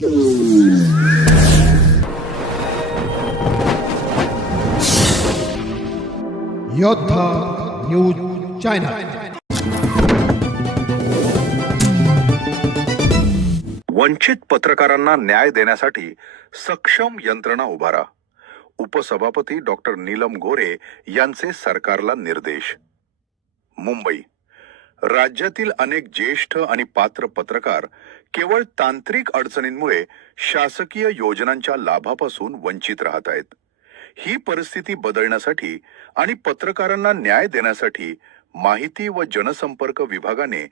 योद्धा news channel. वंचित पत्रकारांना न्याय देण्यासाठी सक्षम यंत्रणा उभारा। उपसभापती डॉक्टर नीलम गोरे यांचे सरकारला निर्देश। मुंबई, राज्यातील अनेक ज्येष्ठ आणि पात्र पत्रकार केवळ तांत्रिक अडचणींमुळे शासकीय योजनांच्या लाभापासून वंचित राहत आहेत। ही परिस्थिती बदलण्यासाठी आणि पत्रकारांना न्याय देण्यासाठी माहिती व जनसंपर्क विभागाने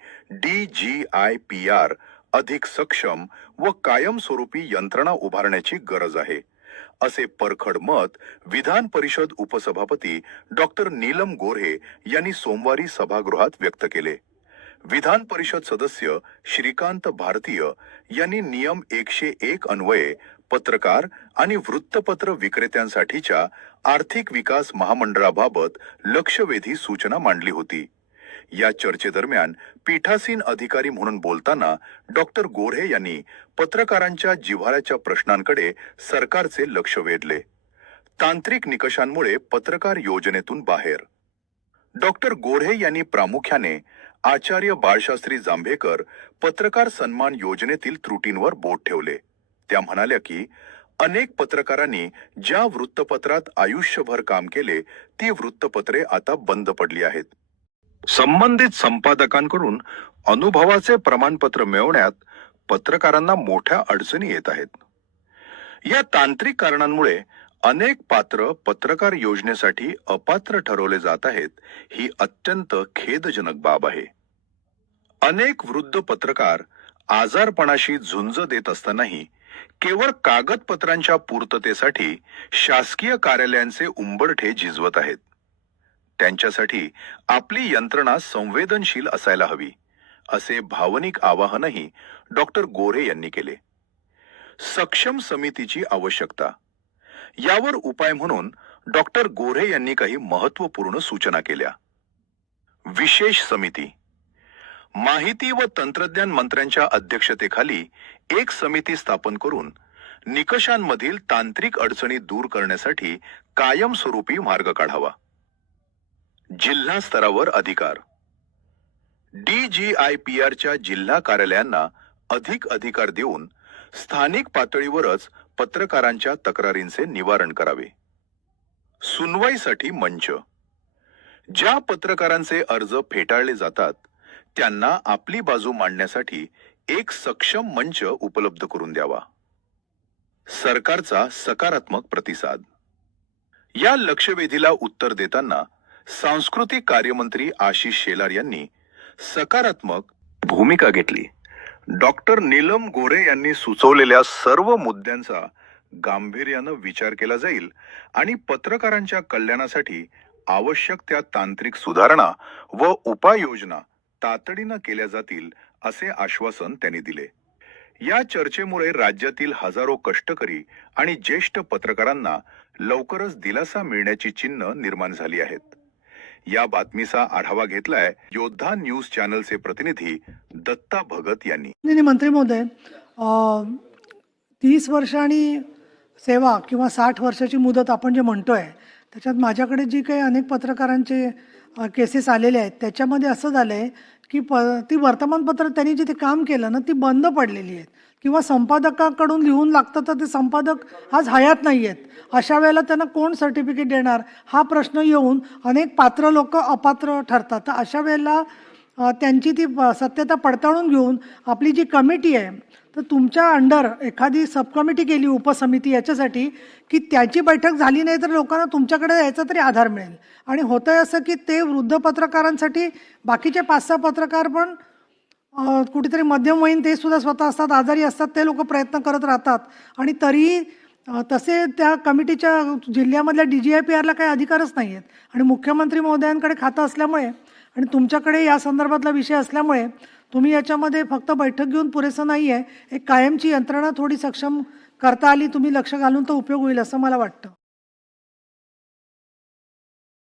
DGIPR अधिक सक्षम व कायमस्वरूपी यंत्रणा उभारण्याची गरज आहे, असे परखड मत विधान परिषद उपसभापती डॉक्टर नीलम गोरे यांनी सोमवारी सभागृहात व्यक्त केले। विधान परिषद सदस्य श्रीकांत भारतीय यांनी नियम 101 अन्वये पत्रकार आणि वृत्तपत्र विक्रेत्यांसाठीच्या आर्थिक विकास महामंडळाबाबत लक्षवेधी सूचना मांडली होती। या चर्चेदरम्यान पीठासीन अधिकारी म्हणून बोलताना डॉक्टर गोरे यांनी पत्रकारांच्या जिव्हाळ्याच्या प्रश्नांकडे सरकारचे लक्ष वेधले। तांत्रिक निकषांमुळे पत्रकार योजनेतून बाहेर। डॉक्टर गोरे यांनी प्रामुख्याने आचार्य बाळशास्त्री जांभेकर पत्रकार सन्मान योजनेतील त्रुटींवर बोट ठेवले। त्या म्हणाल्या की अनेक पत्रकारांनी ज्या वृत्तपत्रात आयुष्यभर काम केले ती वृत्तपत्रे आता बंद पडली आहेत। संबंधित संपादकांकडून अनुभवाचे प्रमाणपत्र मिळवण्यात पत्रकारांना मोठ्या अडचणी येत आहेत। या तांत्रिक कारणांमुळे अनेक पात्र पत्रकार योजनेसाठी अपात्र ठरवले जात आहेत, ही अत्यंत खेदजनक बाब आहे। अनेक वृद्ध पत्रकार आजारपणाशी झुंज देत असतानाही केवळ कागदपत्रांच्या पूर्ततेसाठी शासकीय कार्यालयांचे उंबरठे झिजवत आहेत। त्यांच्यासाठी आपली यंत्रणा संवेदनशील असायला हवी, असे भावनिक आवाहनही डॉक्टर गोरे यांनी केले। सक्षम समितीची आवश्यकता। यावर उपाय म्हणून डॉक्टर गोरे यांनी काही महत्त्वपूर्ण सूचना केल्या। विशेष समिती। माहिती व तंत्रज्ञान मंत्र्यांच्या अध्यक्षतेखाली एक समिती स्थापन करून निकषांमधील तांत्रिक अडचणी दूर करण्यासाठी कायमस्वरूपी मार्ग काढावा। जिल्हा स्तरावर अधिकार। DGIPRच्या जिल्हा कार्यालयांना अधिक अधिकार देऊन स्थानिक पातळीवरच पत्रकारांच्या तक्रारींचे निवारण करावे। सुनवाईसाठी मंच। ज्या पत्रकारांचे अर्ज फेटाळले जातात त्यांना आपली बाजू मांडण्यासाठी एक सक्षम मंच उपलब्ध करून द्यावा। सरकारचा सकारात्मक प्रतिसाद। या लक्षवेधीला उत्तर देताना सांस्कृतिक कार्यमंत्री आशिष शेलार यांनी सकारात्मक भूमिका घेतली। डॉक्टर नीलम गोरे यांनी सुचवलेल्या सर्व मुद्द्यांचा गांभीर्यानं विचार केला जाईल आणि पत्रकारांच्या कल्याणासाठी आवश्यक त्या तांत्रिक सुधारणा व उपाययोजना तातडीनं केल्या जातील, असे आश्वासन त्यांनी दिले। या चर्चेमुळे राज्यातील हजारो कष्टकरी आणि ज्येष्ठ पत्रकारांना लवकरच दिलासा मिळण्याची चिन्ह निर्माण झाली आहेत। या बातमीचा आढावा घेतलाय योद्धा न्यूज चॅनलचे प्रतिनिधी दत्ता भगत यांनी। मंत्री महोदय, 30 वर्ष आणि सेवा किंवा 60 वर्षाची मुदत आपण जे म्हणतोय त्याच्यात माझ्याकडे जी काही अनेक पत्रकारांचे केसेस आलेले आहेत त्याच्यामध्ये असं झालंय की ती वर्तमानपत्र त्यांनी जिथे काम केलं ना ती बंद पडलेली आहेत किंवा संपादकाकडून लिहून लागतं तर ते संपादक आज हयात नाही आहेत। अशा वेळेला त्यांना कोण सर्टिफिकेट देणार हा प्रश्न येऊन अनेक पात्र लोक अपात्र ठरतात। तर अशा वेळेला त्यांची ती सत्यता पडताळून घेऊन आपली जी कमिटी आहे तर तुमच्या अंडर एखादी सबकमिटी केली उपसमिती याच्यासाठी की त्याची बैठक झाली नाही तर लोकांना तुमच्याकडे यायचा तरी आधार मिळेल। आणि होतंय असं की ते वृद्ध पत्रकारांसाठी बाकीचे 5-6 पत्रकार पण कुठेतरी मध्यमवयीन ते सुद्धा स्वतः असतात, आजारी असतात, ते लोक प्रयत्न करत राहतात आणि तरी तसे त्या कमिटीच्या जिल्ह्यामधल्या DGIPRला काही अधिकारच नाही आहेत। आणि मुख्यमंत्री महोदयांकडे खातं असल्यामुळे आणि तुमच्याकडे या संदर्भातला विषय असल्यामुळे तुम्ही याच्यामध्ये फक्त बैठक घेऊन पुरेसं नाही आहे, एक कायमची यंत्रणा थोडी सक्षम करता आली, तुम्ही लक्ष घालून तो उपयोग होईल असं मला वाटतं।